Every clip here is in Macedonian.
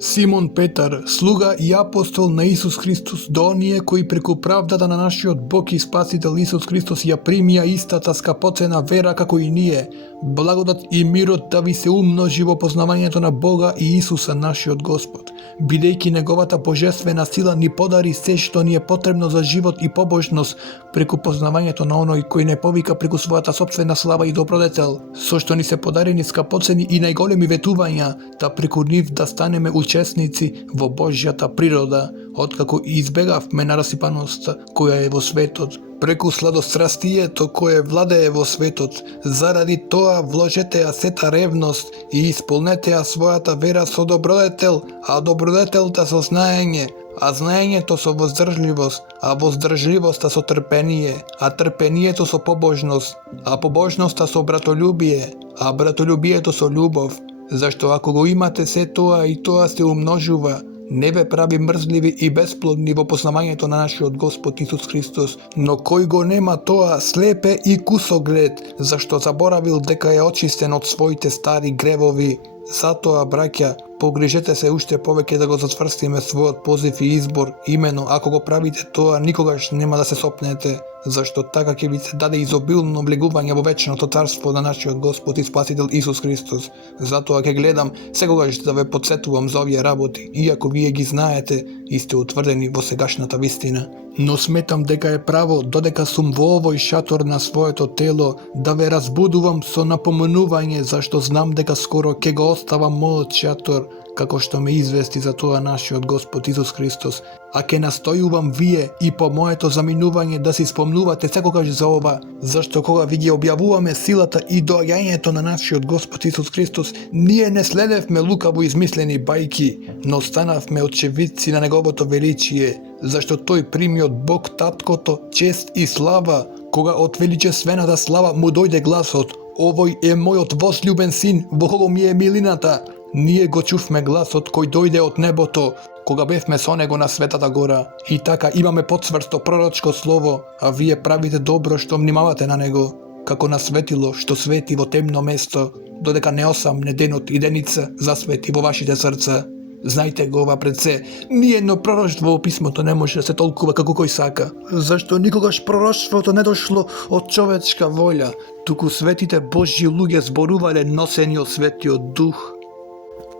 Симон Петар, слуга и апостол на Исус Христос, до оние кои преку правдата на нашиот Бог и Спасител Исус Христос ја примија истата скапоцена вера како и ние. Благодат и мирот да ви се умножи во познавањето на Бога и Исуса нашиот Господ, бидејќи неговата божествена сила ни подари се што ни е потребно за живот и побожност преку познавањето на оној кој не повика преку својата сопствена слава и добродетел, со што ни се подарени скапоцени и најголеми ветувања, да преку нив да станеме учесници во Божјата природа, откако избегавме на расипаноста која е во светот, преку сладострастието кое владее во светот. Заради тоа вложете ја сета ревност и исполнете ја својата вера со добродетел, а добродетелта со знаење, а знаењето со воздржливост, а воздржливоста со трпение, а трпението со побожност, а побожноста со братолюбие, а братолюбието со љубов. Зашто ако го имате се тоа и тоа се умножува, не ве прави мрзливи и бесплодни во познавањето на нашиот Господ Исус Христос, но кој го нема тоа слепе и кусоглед, зашто заборавил дека е очистен од своите стари гревови. Затоа, браќа, погрижете се уште повеќе да го затврстиме својот позив и избор, имено ако го правите тоа, никогаш нема да се сопнете, зашто така ќе ви се даде изобилно влегување во вечното царство на нашиот Господ и Спасител Исус Христос. Затоа ќе гледам секогаш да ве потсетувам за овие работи, иако вие ги знаете и сте утврдени во сегашната вистина. Но сметам дека е право, додека сум во овој шатор на своето тело, да ве разбудувам со напоменување, зашто знам дека скоро ќе го оставам мојот шатор, како што ме извести за тоа нашиот Господ Исус Христос, а ќе настојувам вие и по моето заминување да се спомнувате секогаш за ова, зашто кога ви ги објавуваме силата и доаѓањето на нашиот Господ Исус Христос, ние не следевме лукаво измислени бајки, но станавме очевидци на Неговото величие, зашто тој прими од Бог Таткото чест и слава, кога од величествената слава му дојде гласот: "Овој е мојот возљубен син, во кого ми е милината." Ние го чувме гласот кој дојде од небото, кога бевме со него на Светата гора, и така имаме потврсто пророчко слово, а вие правите добро што внимавате на него, како на светило што свети во темно место, додека не осамне денот и деница засвети во вашите срца. Знајте го ова пред се, ниедно пророштво во писмото не може да се толкува како кој сака, зашто никогаш пророштвото не дошло од човечка волја, туку светите Божји луѓе зборувале носени од Светиот Дух.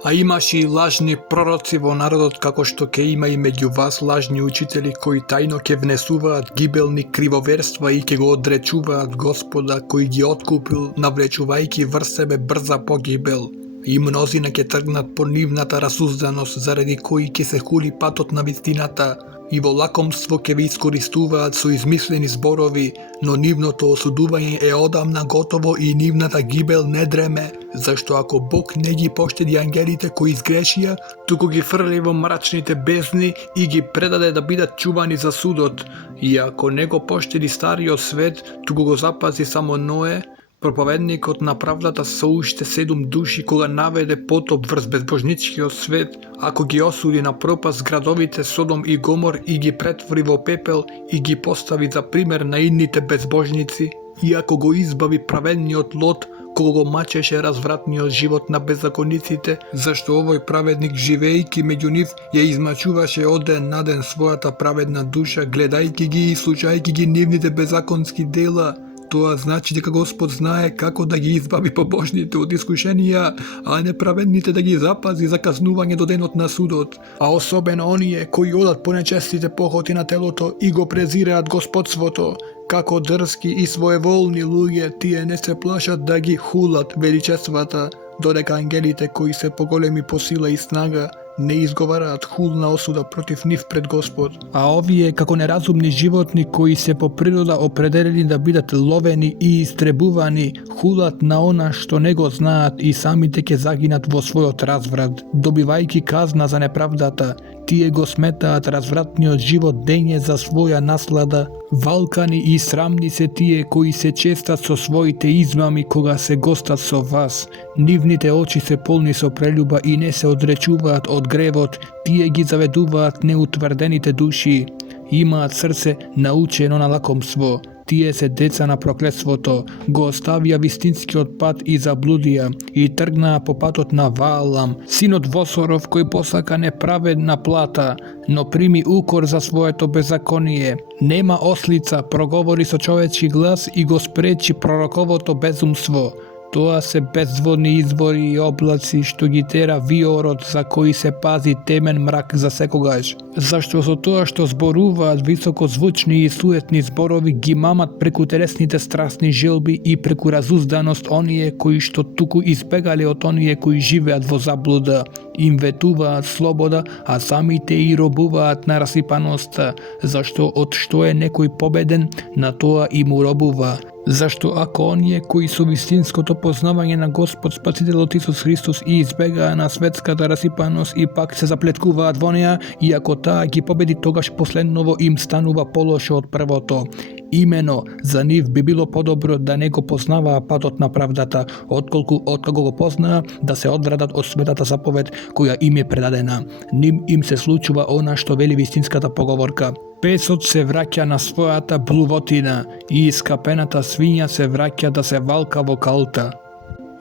А имаше и лажни пророци во народот, како што ќе има и меѓу вас лажни учители кои тајно ќе внесуваат гибелни кривоверства и ќе го одречуваат Господа кој ги откупил, навлечувајќи врз себе брза погибел. И мнозина ќе тргнат по нивната расузданост, заради кои ќе се хули патот на вистината, и во лакомство ќе ви искористуваат со измислени зборови, но нивното осудување е одамна готово и нивната гибел не дреме, зашто ако Бог не ги поштеди ангелите кои изгрешија, туку ги фрли во мрачните бездни и ги предаде да бидат чувани за судот, и ако не го поштеди стариот свет, туку го запази само Ное, проповедникот на правдата со уште 7 души, кога наведе потоп врз безбожничкиот свет, ако ги осуди на пропаст градовите Содом и Гомор и ги претвори во пепел и ги постави за пример на идните безбожници, и ако го избави праведниот Лот, кога го мачеше развратниот живот на беззакониците, зашто овој праведник живејќи меѓу нив ја измачуваше од ден на ден својата праведна душа, гледајќи ги и слушајќи ги нивните беззаконски дела, тоа значи дека Господ знае како да ги избави побожните од искушенија, а неправедните да ги запази за казнување до денот на судот. А особено оние кои одат по нечестите похоти на телото и го презираат господството, како дрски и своеволни луѓе, тие не се плашат да ги хулат величествата, додека ангелите кои се поголеми по сила и снага не изговараат хулна осуда против нив пред Господ. А овие, како неразумни животни кои се по природа определени да бидат ловени и истребувани, хулат на она што не го знаат и самите ќе загинат во својот разврат, добивајќи казна за неправдата. Тие го сметаат развратниот живот дење за своја наслада. Валкани и срамни се тие кои се честат со своите измами кога се гостат со вас. Нивните очи се полни со прелюба и не се одречуваат од гревот. Тие ги заведуваат неутврдените души. Имаат срце научено на лакомство. тие се деца на проклетството, го оставија вистинскиот пат и заблудија, и тргнаа по патот на Ваалам, синот Восоров, кој посака неправедна плата, но прими укор за своето беззаконие. Нема ослица, проговори со човечки глас и го спречи пророковото безумство. Тоа се безводни извори и облаци што ги тера виорот за кој се пази темен мрак за секогаш. Зашто со тоа што зборуваат високозвучни и суетни зборови ги мамат преку телесните страстни желби и преку разузданост оние кои што туку избегали од оние кои живеат во заблуда. Им ветуваат слобода, а самите и робуваат на расипаноста, зашто од што е некој победен, на тоа и му робува. Зашто ако оние кои со вистинското познавање на Господ Спасителот Исус Христос и избегаа на светската расипаност и пак се заплеткуваат во неа, и ако таа ги победи, тогаш последново им станува полошо од првото. Имено, за нив би било подобро да не го познаваа патот на правдата, отколку откако го познаа да се одвратат од светата заповед која им е предадена. Ним им се случува она што вели вистинската поговорка. Песот се враќа на својата блувотина и искапената свиња се враќа да се валка во калта.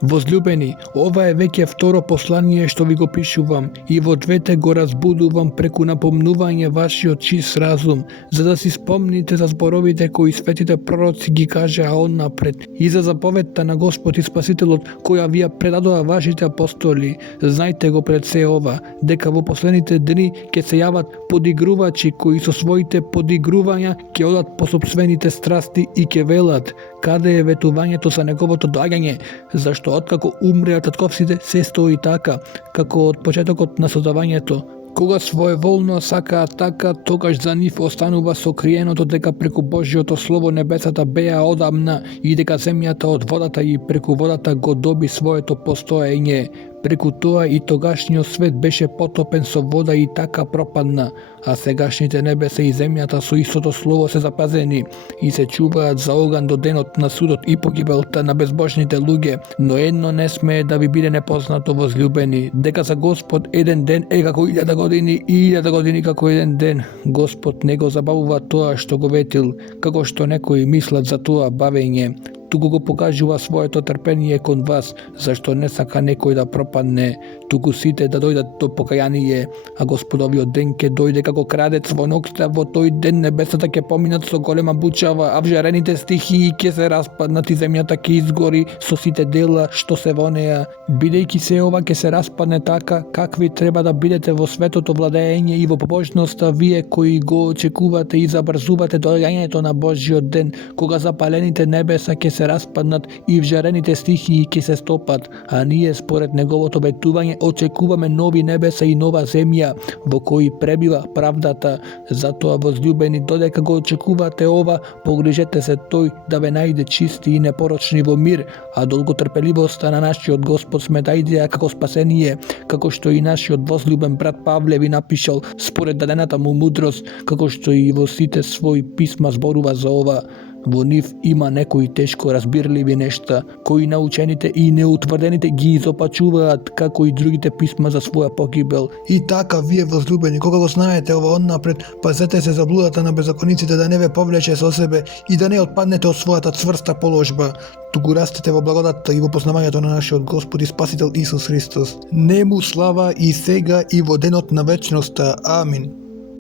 Возлюбени, ова е веќе второ послание што ви го пишувам и во двете го разбудувам преку напомнување вашиот чист разум, за да си спомните за зборовите кои светите пророци ги кажаа оннапред и за заповедта на Господ и Спасителот која ви ја предадоа вашите апостоли. Знајте го пред се ова, дека во последните дни ќе се јават подигрувачи кои со своите подигрувања ќе одат по сопствените страсти и ќе велат: каде е ветувањето за неговото доаѓање? Зашто откако умреа татковците се стои така, како од почетокот на создавањето. Кога своеволно сакаат така, тогаш за нив останува сокриеното дека преку Божјото Слово небесата беа одамна и дека земјата од водата и преку водата го доби своето постоење. Преку тоа и тогашниот свет беше потопен со вода и така пропадна, а сегашните небеса и земјата со истото слово се запазени и се чуваат за оган до денот на судот и погибелта на безбожните луѓе. Но едно не смее да ви биде непознато, возлюбени, дека за Господ еден ден е како 1000 години и 1000 години како еден ден. Господ не го забавува тоа што го ветил, како што некои мислат за тоа бавење. Туку го покажува своето трпение кон вас, зашто не сака некој да пропадне, туку сите да дојдат до покаяние, а Господовиот ден ќе дојде како крадец во ноќта. Во тој ден небесата ќе поминат со голема бучава, а вжарените стихии ќе се распаднат и земјата ќе изгори со сите дела што се во неа. Бидејќи се ова ќе се распадне така, какви треба да бидете во светото владење и во побожноста, вие кои го очекувате и забрзувате доаѓањето на Божјиот ден, кога запалените небеса ќе се распаднат и вжарените стихии ќе се стопат, а ние според неговото ветување очекуваме нови небеса и нова земја во кои пребива правдата. Затоа, возлюбени, додека го очекувате ова, погрижете се тој да ве најде чисти и непорочни во мир, а долготрпеливоста на нашиот Господ сметајте како спасение, како што и нашиот возлюбен брат Павле ви напишал според дадената му мудрост, како што и во сите своји писма зборува за ова. Во нив има некои тешко разбирливи нешта, кои научените и неутврдените ги изопачуваат, како и другите писма за своја погибел. И така, вие возлюбени, кога го знаете ова однапред, пазете се за блудата на беззакониците да не ве повлече со себе и да не отпаднете од својата цврста положба, туку растете во благодатта и во познавањето на нашиот Господ и Спасител Исус Христос. Нему слава и сега и во денот на вечноста. Амин.